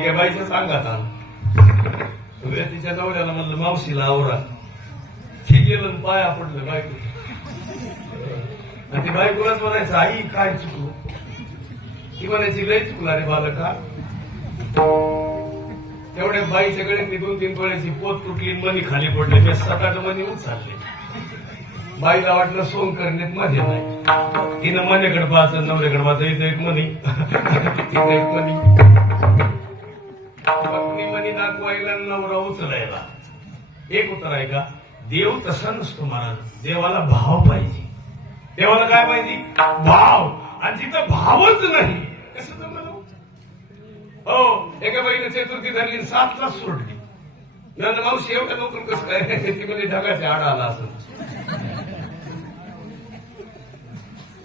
एका बाईच्या सांगात आलो तिच्या नवऱ्याला म्हणलं मावशीला आवरा. ती गेलं पाया पडलं बायको. आणि ती बायकोलाच म्हणायचं आई काय चुकू? ती म्हणायची लय चुकला रे बालका. तेवढ्या बाईच्या गळ्यातली दोन तीन तोळ्याची पोत तुटली मनी खाली पडले मी सकाळचं मनी उचलले. बाईला वाटलं सोंग करण्यात माझे नाही. तिनं मनेकडे पाहायचं नवऱ्याकडे पाहायचं इथं एक मनी. इथं एक मनी. पत्नी मनी दाखवायला नवरा उचलायला. एक उत्तर आहे का? देव तसा नसतो महाराज देवाला भाव पाहिजे. देवाला काय पाहिजे? भाव. आणि तिथं भावच नाही. कसं जमलं हो? एका बाईने चतुर्थी धरली सात तास सोडली. नंतर मावशी एवढ्या लवकर कसं काय? ती म्हणजे ढगाच्या आडा आला असं.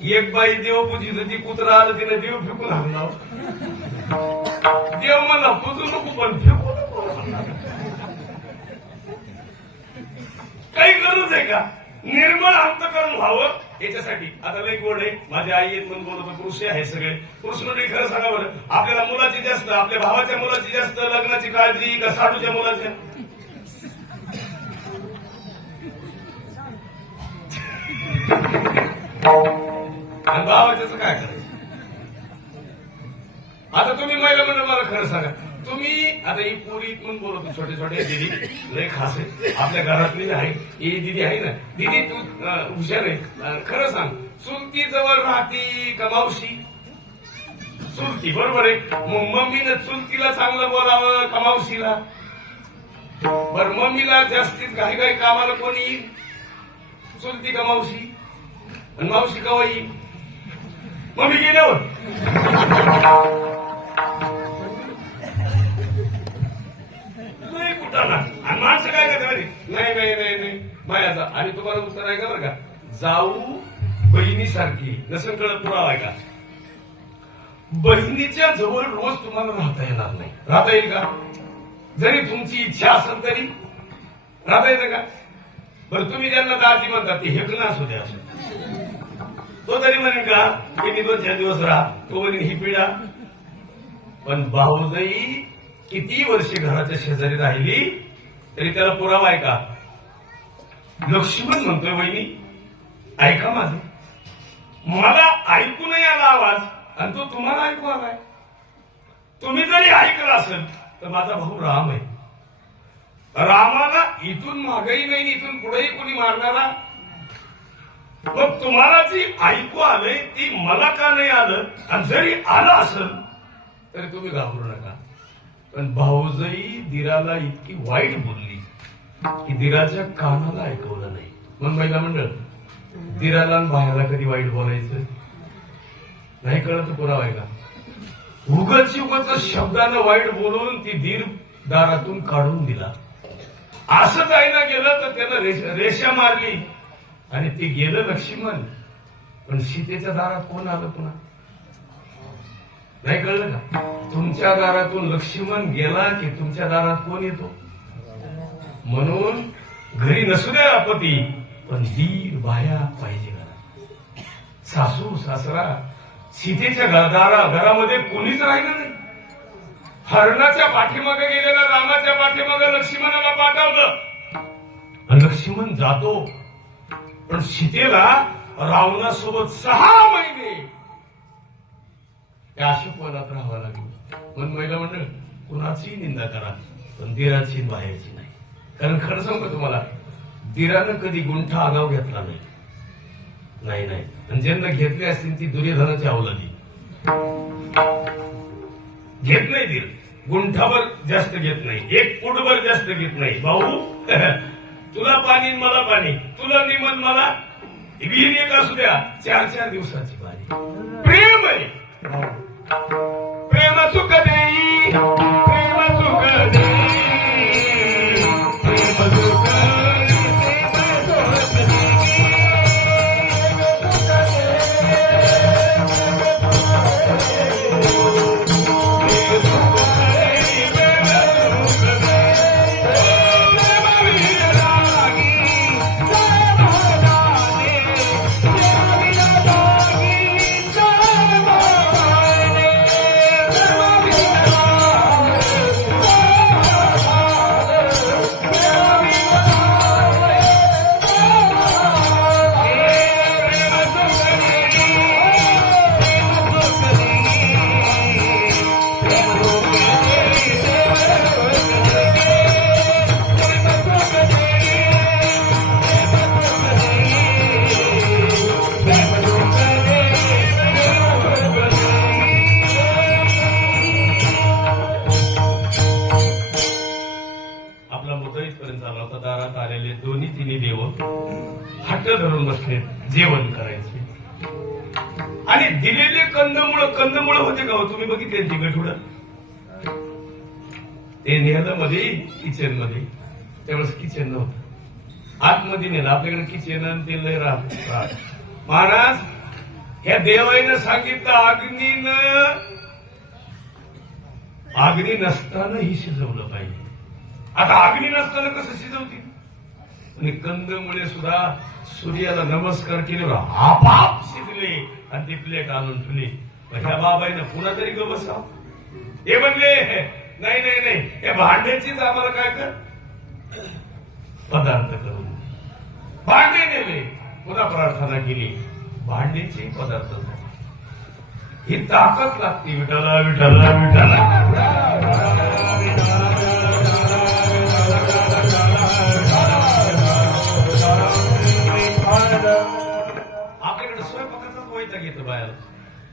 एक बाई देव पूजित ती कुत्रा आलं तिने देव फेकून आणला. देव मला पुजू नको पण फेकू नको काही गरज का? निर्मळ अंतकरण व्हावं याच्यासाठी. आता लई गोड आहे. माझी आई येत म्हणून बोलतो पुरुष आहे सगळे. पुरुष म्हणजे खरं सांगा बरं आपल्याला मुलाची जास्त आपल्या भावाच्या मुलाची जास्त लग्नाची काळजी का साडूच्या मुलाच्या आणि भावाच्याच काय करायचं? आता तुम्ही महिला म्हणलं मला खरं सांगा. तुम्ही आता ही पोरी म्हणून बोलतो छोटे छोटे दिदी लय खास आहे. आपल्या घरातली आहे ही दिदी आहे ना. दिदी तू हुशार आहे. खरं सांग चुलती जवळ राहती कमावशी चुलती बरोबर आहे. मग मम्मीनं चुलतीला चांगलं बोलावं कमावशीला बर मम्मीला जास्तीत घाई घाई कामाला कोणी येईल? चुलती का मावशी? आणि मावशी का येईल? मम्मी गेल्यावर? आणि माणसं काय करते नाही नाही नाही नाही. मायाचा आणि तुम्हाला उत्तर आहे का बरं का? जाऊ बहिणीसारखी. नसेल कळत पुरावा आहे का? बहिणीच्या जवळ रोज तुम्हाला राहता येणार नाही. राहता येईल का? जरी तुमची इच्छा असेल तरी. राहता येतं का? बरं तुम्ही ज्यांना दाजी म्हणतात ते हेकणं असू द्या. तो तरी म्हणेन का की मी दोन चार दिवस राहा. तो म्हणेन ही पिढा. पण भाऊजाई किती वर्षे घराच्या शेजारी राहिली? तरी त्याला पुरावा आहे का? लक्ष्मण म्हणतोय वहिनी ऐका माझं. मला ऐकू नाही आला आवाज आणि तो तुम्हाला ऐकू आलाय. तुम्ही जरी ऐकला असेल तर माझा भाऊ राम आहे. रामाला इथून मागही नाही इथून पुढेही कोणी मारणारा? मग तुम्हाला जी ऐकू आलंय ती मला का नाही आलं? आणि जरी आलं असेल तरी तुम्ही घाबरू नका. पण भाऊजई दिराला इतकी वाईट बोलली. की दिराच्या कानाला ऐकवलं नाही. मग महिला मंडळ दिराला बाहेरला कधी वाईट बोलायचं? नाही कळत पुरा व्हायला उगच उगच शब्दानं वाईट बोलून ती दीर दारातून काढून दिला. असंच आईना गेलं तर त्यानं रेष- रेषा मारली. आणि ते गेलं लक्ष्मण. पण सीतेच्या दारात कोण आलं पुन्हा? नाही कळलं का? तुमच्या दारातून लक्ष्मण गेला की तुमच्या दारात कोण येतो? म्हणून घरी नसू द्या आपती पण दीर बाया पाहिजे घरात. सासू सासरा सीतेच्या घ- दारा घरामध्ये कोणीच राहिलं नाही. हरणाच्या पाठीमागे गेलेल्या रामाच्या पाठीमागे लक्ष्मणाला पाठवलं. लक्ष्मण जातो. पण सीतेला रावणासोबत सहा महिने. त्या अशोकवनात राहावं लागलं. पण महिला म्हणलं कुणाचीही निंदा करा. पण दिराची बाहेरची नाही. कारण खरं सांगतो तुम्हाला दिरानं कधी गुंठा आगाव घेतला नाही. नाही नाही. आणि ज्यांना घेतली असतील ती दुर्योधनाची अवलादी घेत नाही दीर. गुंठाभर जास्त घेत नाही. एक फुटभर जास्त घेत नाही. भाऊ तुला पाणी मला पाणी. तुला निमन मला. विहीर एक असू द्या. चार चार दिवसाची पाणी. प्रेम आहे. भाऊ. प्रेम धरून बसले जेवण करायचे. आणि दिलेले कंदमुळ कंदमुळ होते का हो? तुम्ही बघितले ती ते नेलं मध्ये किचनमध्ये. त्यावेळेस किचन नव्हतं. आतमध्ये नेलं. आपल्याकडे किचन आणि ते लय राहत राहत. महाराज ह्या देवाईनं सांगितलं अग्नीनं अग्नी नसतानाही शिजवलं पाहिजे. आता अग्नी नसताना कसं शिजवतील? आणि कंदमुळे सुद्धा सूर्याला नमस्कार केले आपाप शिजले आणि ती प्लेट आणून ठेवली. ह्या बाबाईनं पुन्हा तरी ग हे म्हणले नाही नाही नाही. हे भांड्याचीच आम्हाला काय कर? पदार्थ करून. भांडे नेले. पुन्हा प्रार्थना केली. भांड्याचे पदार्थ झाले. ही ताकद लागते. विठाला विठाला विठाला स्वयंपाकाचाच घेतो बाहेर.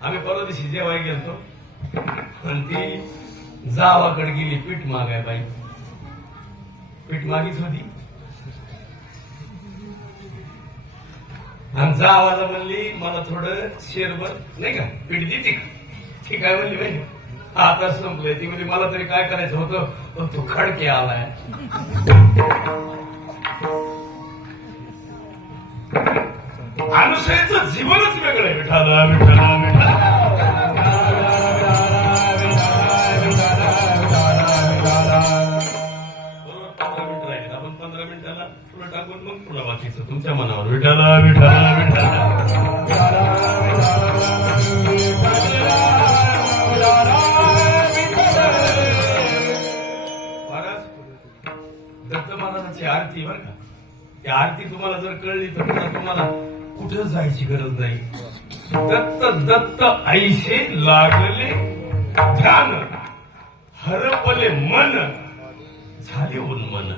आम्ही परवा दिवशी जेवाय गेलतो. आणि ती जावाकडे गेली पीठ मागाय बाई. पीठ मागीच होती. आणि जावाला म्हणली मला थोडं शेरभर नाही का पीठ देते का? ठीक आहे म्हणली बाई आता संपलंय. ती म्हणजे मला तरी काय करायचं होतं पण तो खडके आलाय. त्याचं जीवनच वेगळं आहे विठाला विठाला विठाला पंधरा टाकून मग पुढे बाकीचं तुमच्या मनावर विठाला विठाला विठाला महाराज दत्त महाराजांची आरती बरं का ती आरती तुम्हाला जर कळली तर तुम्हाला कुठं जायची गरज नाही. दत्त दत्त ऐसे लागले ध्यान हरपले मन. झाले उन्मन.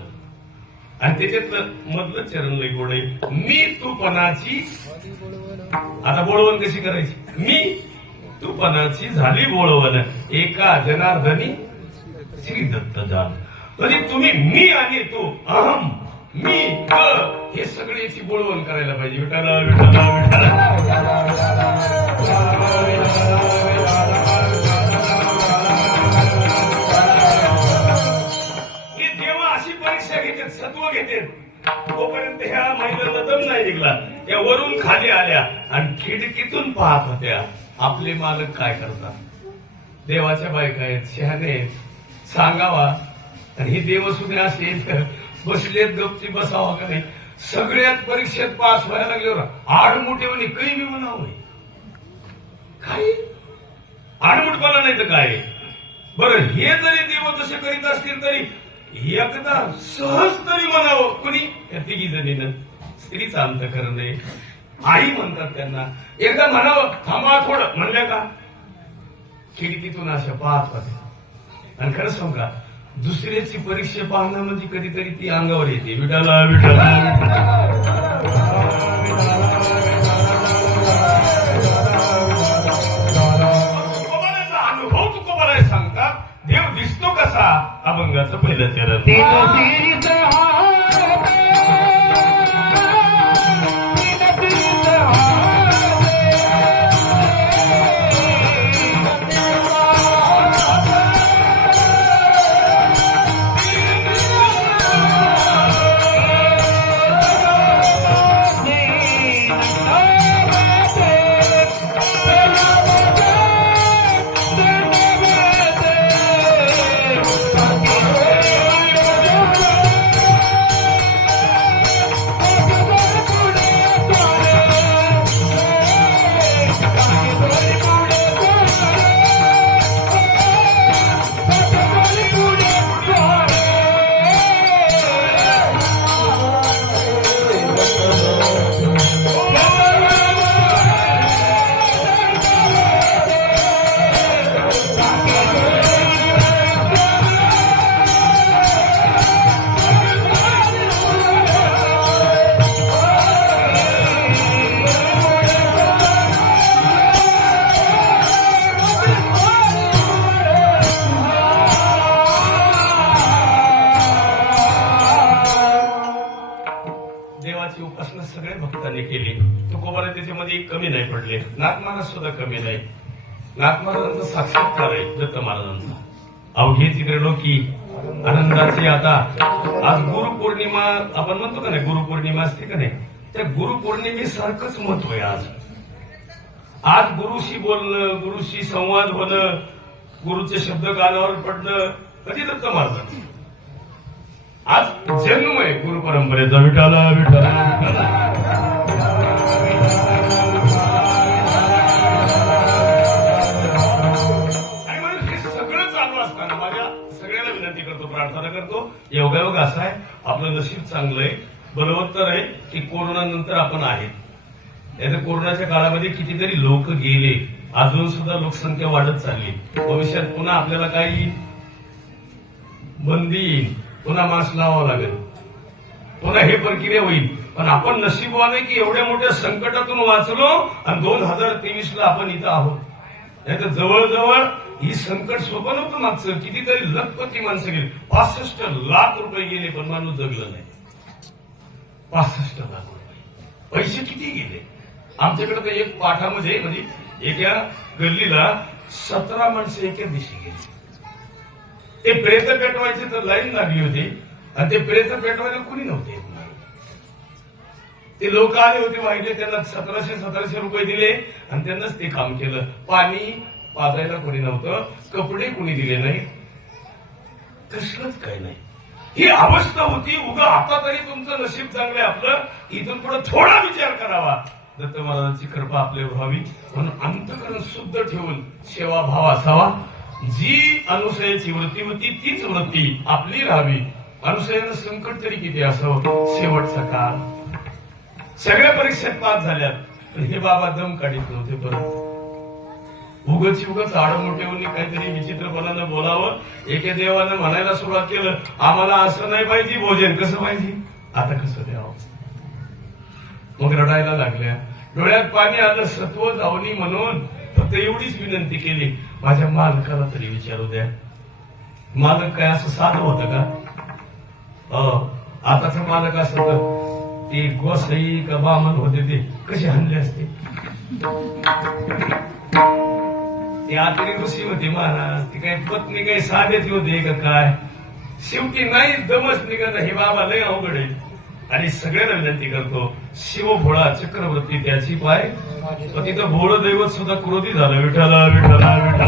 आणि त्याच्यातलं मधलं चरण लई गोड आहे. मी तुपणाची आता बोळवण कशी करायची? मी तुपणाची झाली बोळवण. एका जनार्दनी श्री दत्त जान म्हणजे तुम्ही मी आणि तू अहम. मी त हे ती बोळवण करायला पाहिजे. विठाला विठाला विठाला हे देवा अशी परीक्षा घेतात सत्व घेतात. तोपर्यंत ह्या महिलांना दम नाही निघला. त्या वरून खाली आल्या आणि खिडकीतून पाहत होत्या आपले मालक काय करतात? देवाच्या बायका आहेत शहाणे आहेत. सांगावा. आणि ही देवसुद्धा असे बसलेत गपची बसावा का नाही? सगळ्यात परीक्षेत पास व्हायला लागल्यावर आडमुठे म्हणे काही मी होय काय? आडमुठपणा नाही तर काय? बरं हे जरी देव तसे करीत असतील तरी एकदा सहज तरी म्हणावं. कुणी? या तिघी जणीनं. स्त्रीचं अंतकरण नाही आई म्हणतात त्यांना एकदा म्हणावं थांबा थोडं. म्हणल्या का? खिडकीतून अशा पाहत होत्या आणि खरं सांगू का? दुसऱ्याची परीक्षा पाहणं म्हणजे कधीतरी ती अंगावर येते. विठाला विठाला विठाला. तुकोबाराचा अनुभव तुकोबाराय सांगतात. देव दिसतो कसा? अभंगाचं पहिलं चरण. पडले नाथ सुद्धा कमी नाही. नाथ साक्षात्कार आहे दत्त महाराजांचा. अवघे तिकडे डोकी आनंदाचे आता. आज गुरुपौर्णिमा आपण म्हणतो का नाही गुरुपौर्णिमा असते का नाही? त्या गुरुपौर्णिमेसारखंच महत्त्व आहे आज. आज गुरुशी बोलणं गुरुशी संवाद होणं गुरुचे शब्द कानावर पडणं कधी दत्त महाराज आज जन्म आहे गुरु परंपरेचा. विठाला विठाला चालू असताना माझ्या सगळ्यांना विनंती करतो प्रार्थना करतो. योगायोग असा आहे. आपलं नशीब चांगलं आहे. बलवत्तर आहे की कोरोना नंतर आपण आहे. नाही कोरोनाच्या काळामध्ये कितीतरी लोक गेले. अजून सुद्धा लोकसंख्या वाढत चालली. भविष्यात पुन्हा आपल्याला काही बंदी येईल. पुन्हा मास्क लावावं लागेल. पुन्हा हे प्रक्रिया होईल. पण आपण नशीबवाने की एवढ्या मोठ्या संकटातून वाचलो आणि दोन हजार तेवीस ला आपण इथं आहोत. नाही तर जवळजवळ ही संकट सोपं नव्हतं मागचं. कितीतरी लखपती माणसं गेली. पासष्ट लाख रुपये गेले पण माणूस जगलं नाही. पासष्ट लाख रुपये. पैसे किती गेले? आमच्याकडे तर एक पाठामध्ये म्हणजे एका गल्लीला सतरा माणसं एका दिवशी गेली. ते प्रेत पेटवायचे तर लाईन लागली होती आणि ते प्रेत पेटवायला कुणी नव्हते ते लोक आले होते माहिती त्यांना सतराशे सतराशे रुपये दिले आणि त्यांनाच ते काम केलं. पाणी पाजायला कोणी नव्हतं. कपडे कोणी दिले नाही. कसलंच काही नाही. ही अवस्था होती. उगा आता तरी तुमचं नशीब चांगलं आहे आपलं. इथून पुढे थोडा विचार करावा. दत्त महाराजांची कृपा आपल्या व्हावी. म्हणून अंतकरण शुद्ध ठेवून सेवाभाव असावा. जी अनुसयाची वृत्ती होती तीच वृत्ती आपली राहावी. अनुसयानं संकट तरी किती असावं? शेवटचा काळ. सगळ्या परीक्षेत पास झाल्यात. हे बाबा दम काढित नव्हते परत. उगच उगच आडमोठे होऊन काहीतरी विचित्रपणानं बोलावं. एके देवानं म्हणायला सुरुवात केलं आम्हाला असं नाही पाहिजे भोजन कसं पाहिजे? आता कसं द्यावं? मग रडायला लागल्या. डोळ्यात पाणी आलं सत्व जावनी म्हणून फक्त एवढीच विनंती केली माझ्या मालकाला तरी विचारू द्या. मालक काय असं साधं होतं का? अ, आताचा मालक असं तर ते गोसाई का बामन होते ते? कसे हल्ले असते? ते आतरी ऋषी होते महाराज. ते काही पत्नी काही साधेच होते का काय? शेवटी नाही दमच निघत हे बाबा लय अवघड आहे. आणि सगळ्यांना विनंती करतो. शिव भोळा चक्रवर्ती त्याची पाय. तिथं भोळ दैवत सुद्धा क्रोधी झालं. विठाला विठाला विठाला